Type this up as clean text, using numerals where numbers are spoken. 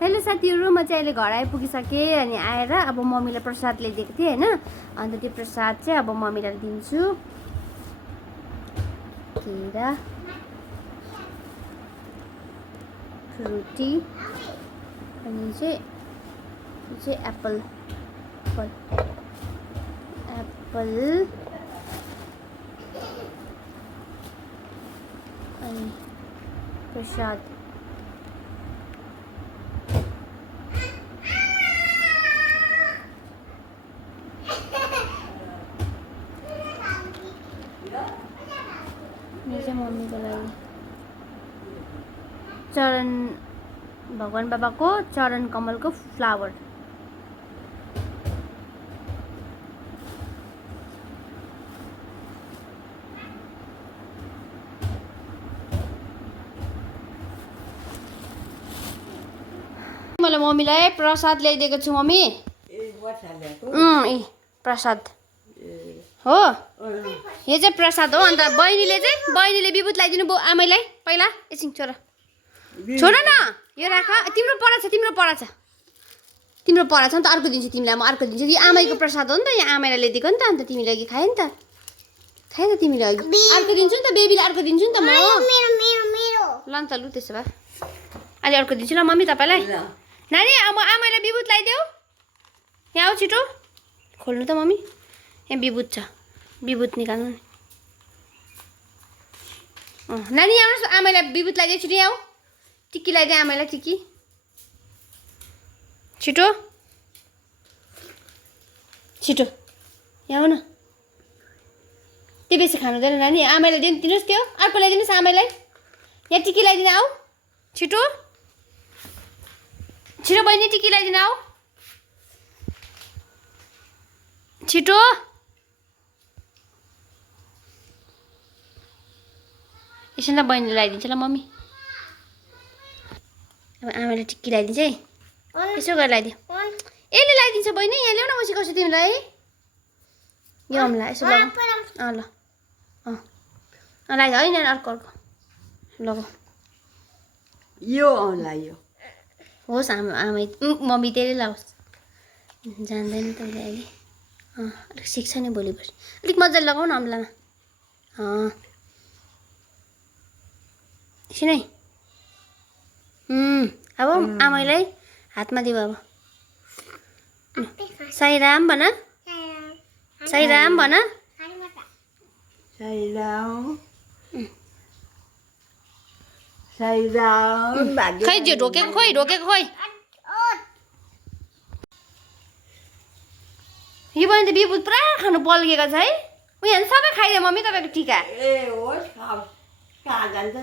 Hello साथीहरु, म चाहिँ अहिले घर आइपुगिसकेँ अनि आएर अब मम्मीलाई प्रसाद ल्याइदिएको थिएँ हैन। अन्त त्यो प्रसाद चाहिँ अब मम्मीलाई दिन्छु। केरा फ्रुटी अनि चाहिँ एप्पल अनि प्रसाद। यो चाहिँ मम्मीको लागि चरण भगवान बाबाको चरण कमलको फ्लावर। मैले मम्मीलाई प्रसाद ल्याइदिएको छु। मम्मी प्रसाद हो, यो चाहिँ प्रसाद हो। अन्त बहिनीले विभूत ल्याइदिनु भयो आमैलाई पहिला। एकछिन छोड न, यो राख। तिम्रो परा छ नि त, अर्को दिन्छु तिमीलाई। म अर्को दिन्छु। यो आमैको प्रसाद हो नि त, यहाँ आमैलाई ल्याइदिएको नि त। अन्त तिमीले अघि खायो नि त, तिमीले अघि। अर्को दिन्छु नि त, बेबीलाई अर्को दिन्छु नि त म। ल नि त, लु त्यसो भए अहिले अर्को दिन्छु ल मम्मी तपाईँलाई। नानी अब आमैलाई विभूत ल्याइदेऊ। यहाँ आऊ छिटो, खोल्नु त मम्मी। यहाँ विभूत छ, विभूत निकाल्नु नि। नानी आउनुहोस्, आमैलाई विभूत ल्याइदियो। छिटो यहाँ आऊ, टिक्की ल्याइदियो आमैलाई, टिक्की छिटो यहाँ आऊ न। त्यो बेसी खानु हुँदैन नानी, आमैलाई दिनुहोस्। त्यो अर्को ल्याइदिनुहोस् आमैलाई। यहाँ टिक्की ल्याइदिनु आऊ, छिटो बहिनी, टिक्की ल्याइदिनु आऊ छिटो। एकछिन ल, बहिनीले ल्याइदिन्छ ल मम्मी। अब आमाले टिक्की ल्याइदिन्छ है, यसो गरेर ल्याइदियो। यसले ल्याइदिन्छ बहिनी। यहाँ ल्याउन म सिकाउँछु तिमीलाई। यो अम्ला यसो लगाऊ। ल ल्याइदियो होइन, अर्को लगाऊ। यो औँला यो होस्, आमै मम्मी तेरै लाओस्। जान्दैन त उसले अहिले, अलिक सिक्छ नि भोलि पर्सि। अलिक मजाले लगाऊ न अम्लामा। एकछिन है। अब आमैलाई हातमा दिऊ। अब साईराम भन, साईराम भन। खै जो ढोकेको खोइ। यो बहिनी त विभूत पुरा खानु पल्केको छ है। उयो सबै खाइदियो मम्मी तपाईँको टिका। ए होस्, कहाँ जान्छ